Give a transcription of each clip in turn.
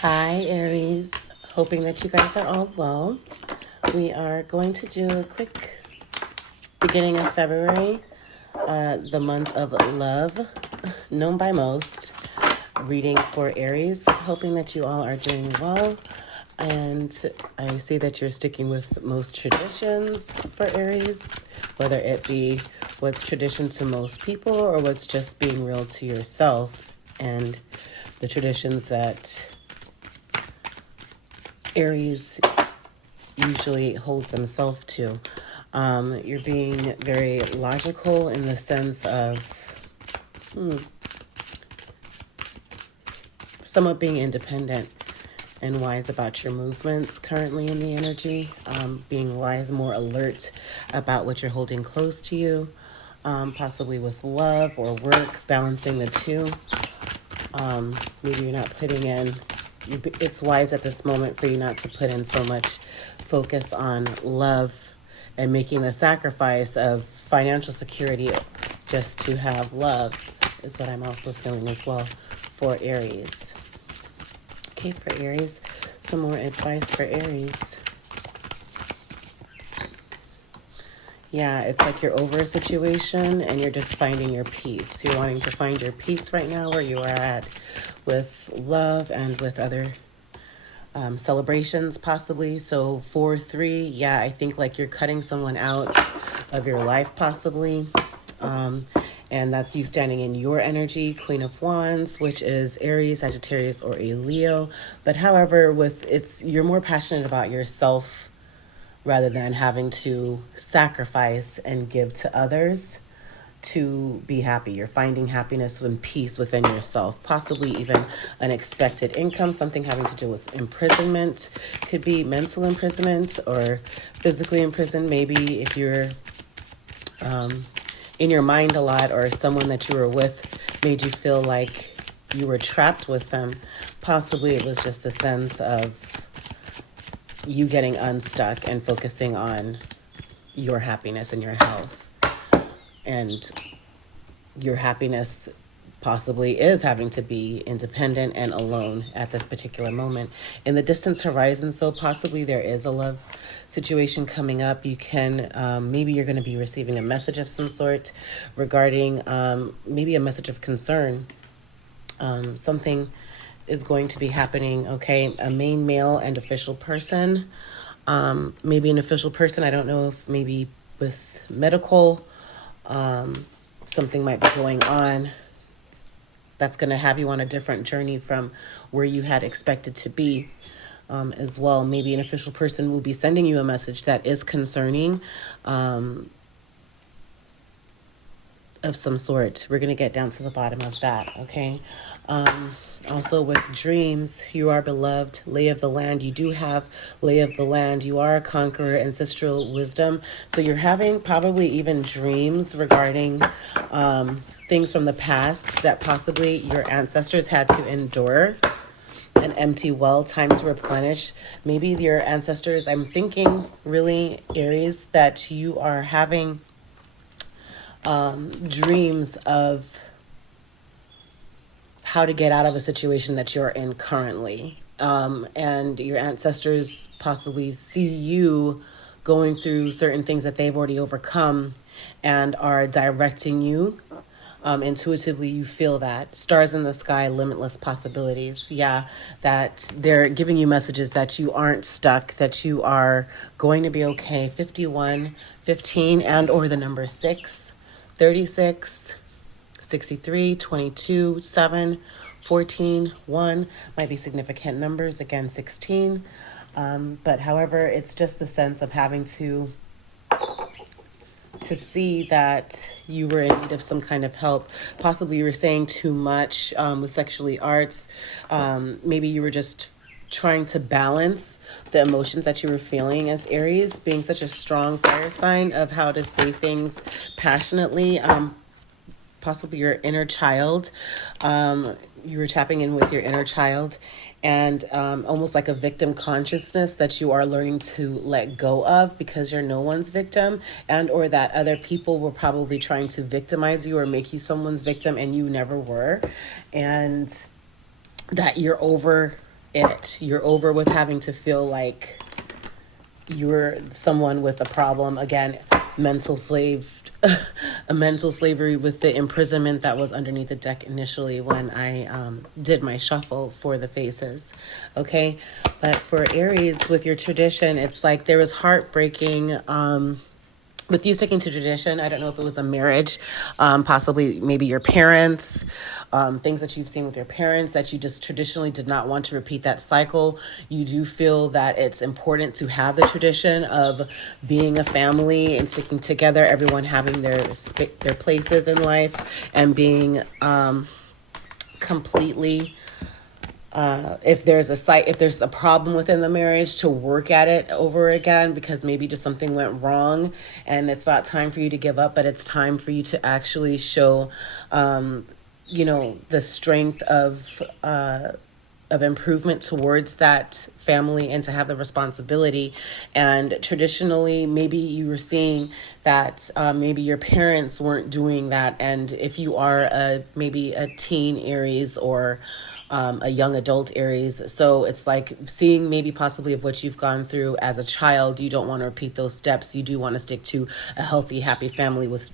Hi, Aries. Hoping that you guys are all well. We are going to do a quick beginning of February, the month of love, known by most, reading for Aries. Hoping that you all are doing well. And I see that you're sticking with most traditions for Aries, whether it be what's tradition to most people or what's just being real to yourself, and the traditions that Aries usually holds themselves to. You're being very logical in the sense of somewhat being independent and wise about your movements currently in the energy, being wise, more alert about what you're holding close to you, possibly with love or work, balancing the two. Maybe you're not putting in, it's wise at this moment for you not to put in so much focus on love and making the sacrifice of financial security just to have love, is what I'm also feeling as well for Aries. Okay, for Aries, some more advice for Aries. Yeah, it's like you're over a situation and you're just finding your peace. You're wanting to find your peace right now where you are at with love and with other celebrations possibly. So 4-3, yeah, I think like you're cutting someone out of your life possibly. And that's you standing in your energy, Queen of Wands, which is Aries, Sagittarius, or a Leo. But however, you're more passionate about yourself rather than having to sacrifice and give to others to be happy. You're finding happiness and peace within yourself, possibly even unexpected income, something having to do with imprisonment. Could be mental imprisonment or physically imprisoned. Maybe if you're in your mind a lot, or someone that you were with made you feel like you were trapped with them. Possibly it was just a sense of you getting unstuck and focusing on your happiness and your health. And your happiness possibly is having to be independent and alone at this particular moment. In the distance horizon, so possibly there is a love situation coming up. You can, maybe you're going to be receiving a message of some sort regarding maybe a message of concern. Something is going to be happening, okay? A main male and official person. Maybe an official person, I don't know if maybe with medical, something might be going on that's going to have you on a different journey from where you had expected to be, as well. Maybe an official person will be sending you a message that is concerning, of some sort. We're going to get down to the bottom of that, okay? Also with dreams, you are beloved, lay of the land. You do have lay of the land. You are a conqueror, ancestral wisdom. So you're having probably even dreams regarding things from the past that possibly your ancestors had to endure. An empty well, time to replenish. Maybe your ancestors, I'm thinking really, Aries, that you are having dreams of how to get out of a situation that you're in currently. And your ancestors possibly see you going through certain things that they've already overcome and are directing you. Intuitively, you feel that. Stars in the sky, limitless possibilities. Yeah, that they're giving you messages that you aren't stuck, that you are going to be okay. 51, 15, and or the number 6, 36, 63, 22, 7, 14, 1 might be significant numbers. Again, 16. But however, it's just the sense of having to see that you were in need of some kind of help. Possibly you were saying too much with sexually arts. Maybe you were just trying to balance the emotions that you were feeling as Aries, being such a strong fire sign of how to say things passionately. Possibly your inner child. You were tapping in with your inner child, and almost like a victim consciousness that you are learning to let go of because you're no one's victim, and or that other people were probably trying to victimize you or make you someone's victim and you never were, and that you're over it. You're over with having to feel like you're someone with a problem. Again, mental slave, a mental slavery with the imprisonment that was underneath the deck initially when I did my shuffle for the faces. Okay, but for Aries, with your tradition, it's like there was heartbreaking. With you sticking to tradition, I don't know if it was a marriage, possibly maybe your parents, things that you've seen with your parents that you just traditionally did not want to repeat that cycle. You do feel that it's important to have the tradition of being a family and sticking together, everyone having their places in life and being completely if there's a problem within the marriage, to work at it over again, because maybe just something went wrong and it's not time for you to give up, but it's time for you to actually show the strength of improvement towards that family and to have the responsibility. And traditionally, maybe you were seeing that maybe your parents weren't doing that. And if you are maybe a teen Aries or a young adult Aries, so it's like seeing maybe possibly of what you've gone through as a child, you don't want to repeat those steps. You do want to stick to a healthy, happy family with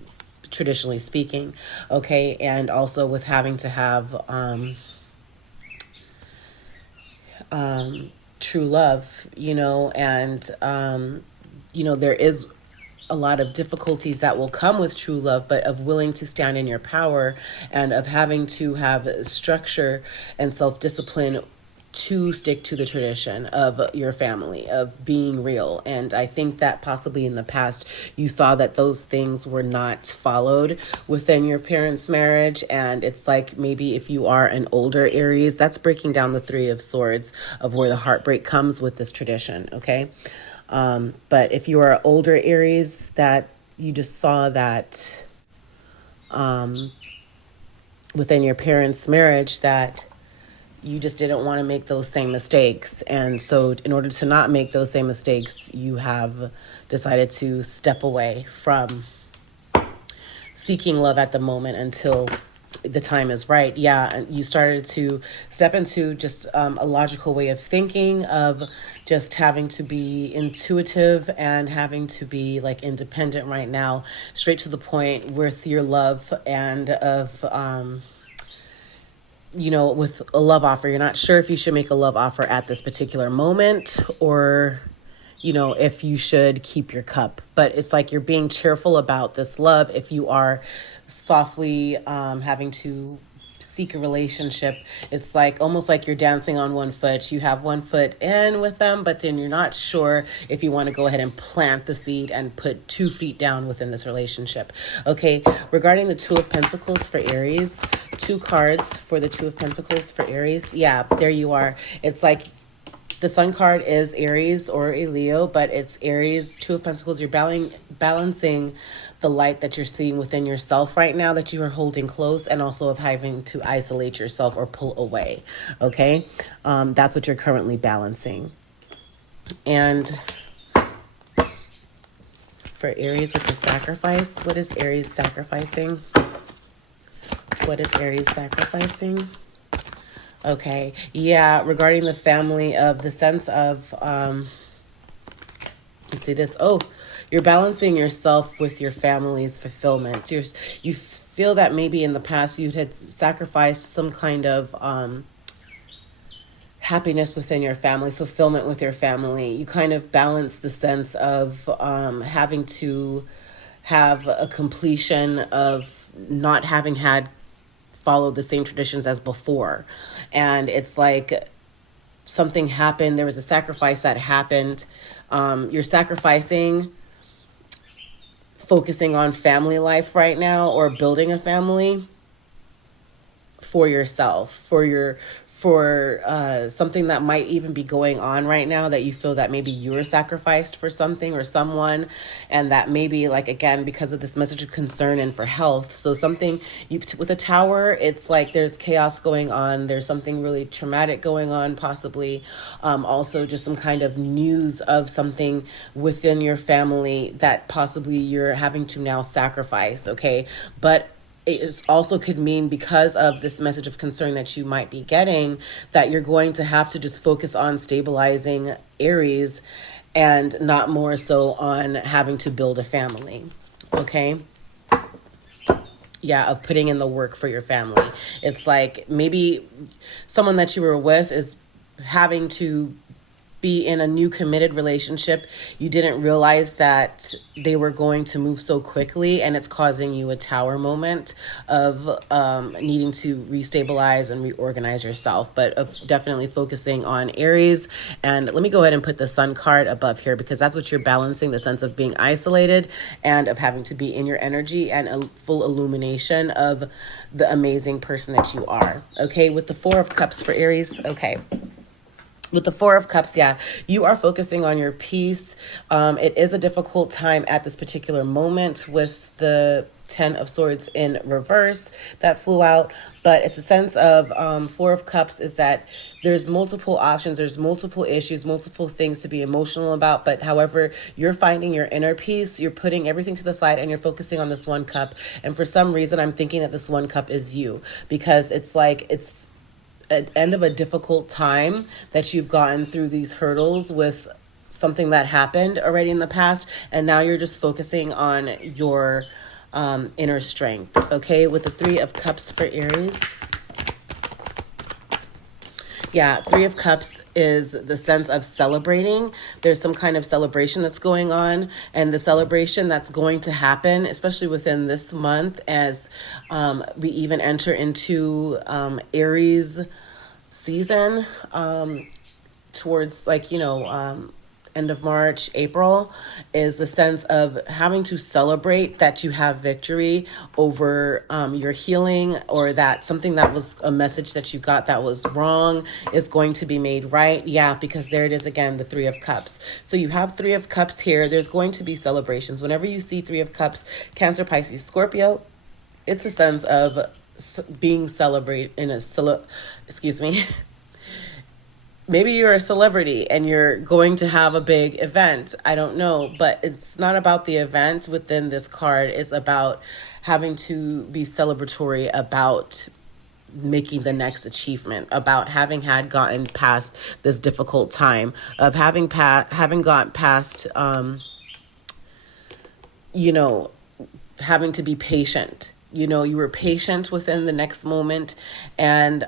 traditionally speaking. Okay. And also with having to have true love, and there is a lot of difficulties that will come with true love, but of willing to stand in your power and of having to have structure and self-discipline to stick to the tradition of your family, of being real. And I think that possibly in the past you saw that those things were not followed within your parents' marriage. And it's like maybe if you are an older Aries, that's breaking down the Three of Swords of where the heartbreak comes with this tradition, okay? But if you are older Aries, that you just saw that within your parents' marriage that you just didn't want to make those same mistakes. And so in order to not make those same mistakes, you have decided to step away from seeking love at the moment until the time is right. Yeah, and you started to step into just a logical way of thinking, of just having to be intuitive and having to be like independent right now, straight to the point with your love and of with a love offer. You're not sure if you should make a love offer at this particular moment or, if you should keep your cup. But it's like you're being cheerful about this love. If you are softly having to seek a relationship, it's like almost like you're dancing on one foot. You have one foot in with them, but then you're not sure if you want to go ahead and plant the seed and put 2 feet down within this relationship. Okay, regarding the Two of Pentacles for Aries, 2 cards for the Two of Pentacles for Aries. Yeah, there you are. It's like the Sun card is Aries or a Leo, but it's Aries, Two of Pentacles. You're balancing the light that you're seeing within yourself right now that you are holding close, and also of having to isolate yourself or pull away. Okay, that's what you're currently balancing. And for Aries with the sacrifice, what is Aries sacrificing? What is Aries sacrificing? Okay, yeah, regarding the family, of the sense of, let's see this. Oh, you're balancing yourself with your family's fulfillment. You feel that maybe in the past you had sacrificed some kind of happiness within your family, fulfillment with your family. You kind of balance the sense of having to have a completion of not having had followed the same traditions as before. And it's like something happened. There was a sacrifice that happened. You're sacrificing focusing on family life right now, or building a family for yourself, for something that might even be going on right now, that you feel that maybe you were sacrificed for something or someone, and that maybe, like, again, because of this message of concern and for health. So something with a tower, it's like there's chaos going on. There's something really traumatic going on, possibly. Also just some kind of news of something within your family that possibly you're having to now sacrifice. Okay. But it also could mean, because of this message of concern that you might be getting, that you're going to have to just focus on stabilizing Aries and not more so on having to build a family. Okay. Yeah, of putting in the work for your family. It's like maybe someone that you were with is having to be in a new committed relationship. You didn't realize that they were going to move so quickly, and it's causing you a tower moment of needing to restabilize and reorganize yourself, but of definitely focusing on Aries. And let me go ahead and put the Sun card above here, because that's what you're balancing, the sense of being isolated and of having to be in your energy and a full illumination of the amazing person that you are. Okay, with the Four of Cups for Aries. Okay. With the Four of Cups, yeah, you are focusing on your peace. It is a difficult time at this particular moment with the Ten of Swords in reverse that flew out. But it's a sense of Four of Cups is that there's multiple options, there's multiple issues, multiple things to be emotional about. But however, you're finding your inner peace, you're putting everything to the side and you're focusing on this one cup. And for some reason, I'm thinking that this one cup is you, because it's like it's an end of a difficult time that you've gotten through these hurdles with something that happened already in the past, and now you're just focusing on your inner strength. Okay, with the Three of Cups for Aries. Yeah, Three of Cups is the sense of celebrating. There's some kind of celebration that's going on, and the celebration that's going to happen, especially within this month, as we even enter into Aries season, towards, like, end of March, April, is the sense of having to celebrate that you have victory over your healing, or that something that was a message that you got that was wrong is going to be made right. Yeah, because there it is again, the Three of Cups. So you have Three of Cups here. There's going to be celebrations. Whenever you see Three of Cups, Cancer, Pisces, Scorpio, it's a sense of being celebrated in a excuse me. Maybe you're a celebrity and you're going to have a big event. I don't know, but it's not about the event within this card. It's about having to be celebratory about making the next achievement, about having had gotten past this difficult time, of having gotten past, having to be patient. You were patient within the next moment, and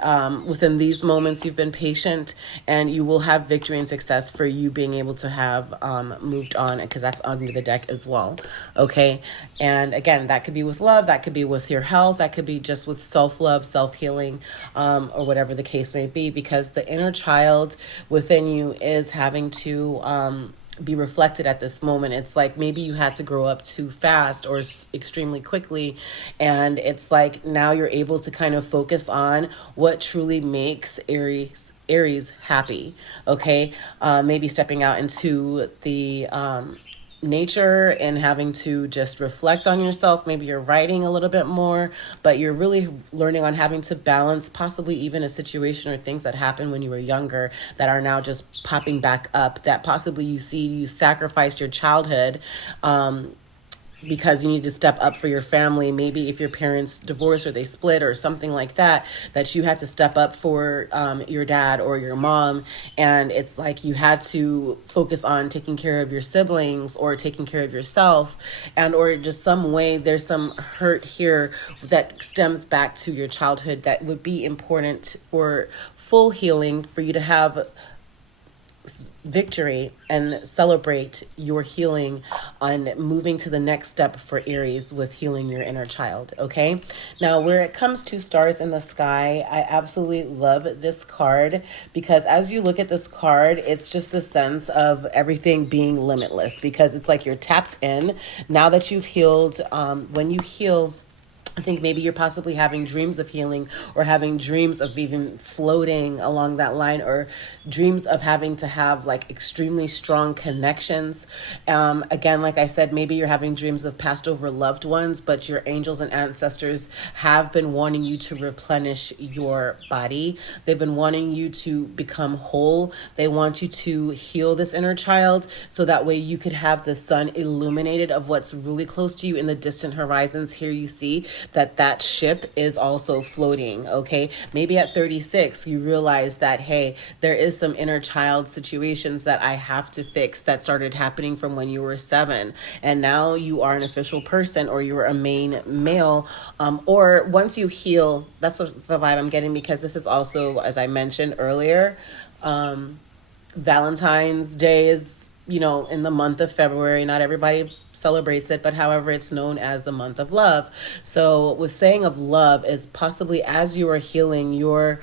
within these moments you've been patient, and you will have victory and success for you being able to have moved on, because that's under the deck as well. Okay, and again, that could be with love, that could be with your health, that could be just with self-love, self-healing, or whatever the case may be, because the inner child within you is having to be reflected at this moment. It's like maybe you had to grow up too fast or extremely quickly, and it's like now you're able to kind of focus on what truly makes Aries happy. Okay, maybe stepping out into the nature and having to just reflect on yourself. Maybe you're writing a little bit more, but you're really learning on having to balance possibly even a situation or things that happened when you were younger that are now just popping back up, that possibly you sacrificed your childhood because you need to step up for your family. Maybe if your parents divorced or they split or something like that, that you had to step up for your dad or your mom. And it's like you had to focus on taking care of your siblings or taking care of yourself, and or just some way there's some hurt here that stems back to your childhood that would be important for full healing, for you to have victory and celebrate your healing on moving to the next step for Aries with healing your inner child. Okay, now where it comes to stars in the sky, I absolutely love this card, because as you look at this card, it's just the sense of everything being limitless, because it's like you're tapped in now that you've healed. When you heal, I think maybe you're possibly having dreams of healing, or having dreams of even floating along that line, or dreams of having to have like extremely strong connections. Again, like I said, maybe you're having dreams of passed over loved ones, but your angels and ancestors have been wanting you to replenish your body. They've been wanting you to become whole. They want you to heal this inner child, so that way you could have the sun illuminated of what's really close to you in the distant horizons. Here you see that ship is also floating, okay? Maybe at 36, you realize that, hey, there is some inner child situations that I have to fix that started happening from when you were 7. And now you are an official person, or you're a main male. Or once you heal, that's what the vibe I'm getting, because this is also, as I mentioned earlier, Valentine's Day is, in the month of February. Not everybody celebrates it, but however, it's known as the month of love. So with saying of love is possibly as you are healing, your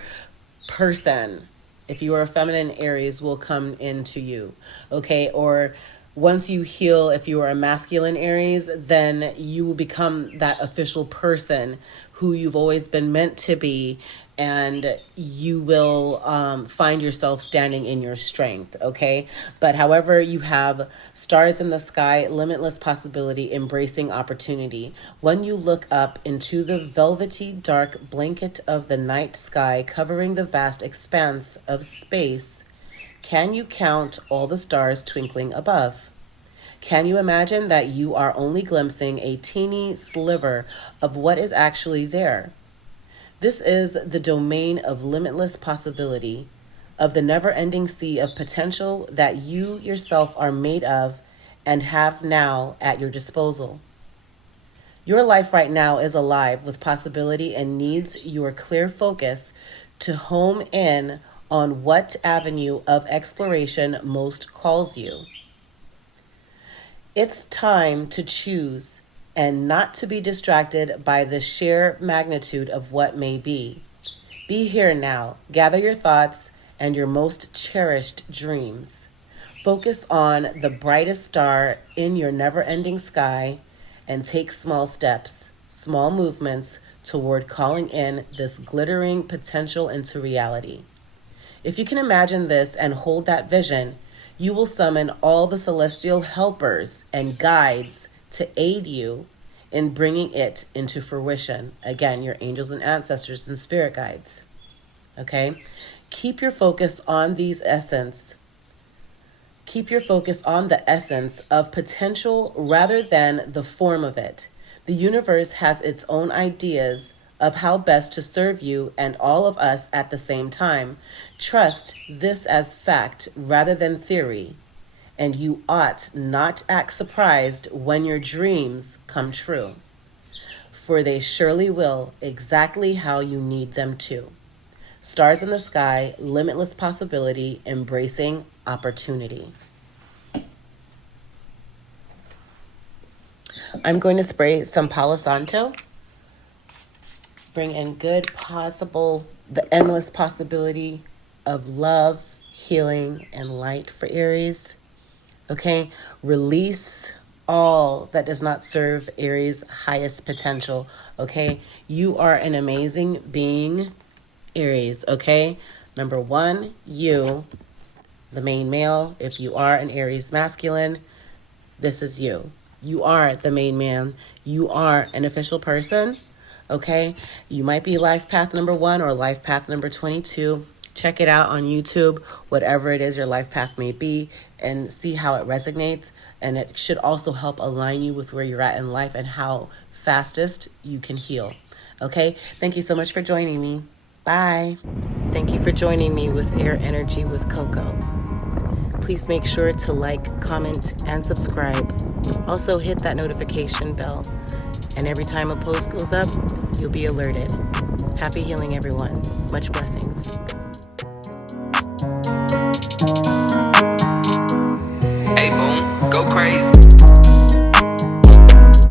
person, if you are a feminine Aries, will come into you, okay? Or once you heal, if you are a masculine Aries, then you will become that official person who you've always been meant to be, and you will find yourself standing in your strength, okay? But however, you have stars in the sky, limitless possibility, embracing opportunity. When you look up into the velvety dark blanket of the night sky covering the vast expanse of space, can you count all the stars twinkling above? Can you imagine that you are only glimpsing a teeny sliver of what is actually there? This is the domain of limitless possibility, of the never-ending sea of potential that you yourself are made of and have now at your disposal. Your life right now is alive with possibility and needs your clear focus to home in on what avenue of exploration most calls you. It's time to choose and not to be distracted by the sheer magnitude of what may be. Be here now. Gather your thoughts and your most cherished dreams. Focus on the brightest star in your never-ending sky and take small steps, small movements toward calling in this glittering potential into reality. If you can imagine this and hold that vision, you will summon all the celestial helpers and guides to aid you in bringing it into fruition. Again, your angels and ancestors and spirit guides. Okay? Keep your focus on these essence. Keep your focus on the essence of potential rather than the form of it. The universe has its own ideas of how best to serve you and all of us at the same time. Trust this as fact rather than theory, and you ought not act surprised when your dreams come true, for they surely will, exactly how you need them to. Stars in the sky, limitless possibility, embracing opportunity. I'm going to spray some Palo Santo. Bring in the endless possibility of love, healing, and light for Aries. Okay, release all that does not serve Aries' highest potential. Okay, you are an amazing being, Aries. Okay, number one, you, the main male. If you are an Aries masculine, this is you. You are the main man. You are an official person. Okay, you might be life path number 1 or life path number 22. Check it out on YouTube, whatever it is your life path may be, and see how it resonates. And it should also help align you with where you're at in life and how fastest you can heal. Okay, thank you so much for joining me. Bye. Thank you for joining me with Air Energy with Coco. Please make sure to like, comment, and subscribe. Also hit that notification bell. And every time a post goes up, you'll be alerted. Happy healing, everyone. Much blessings.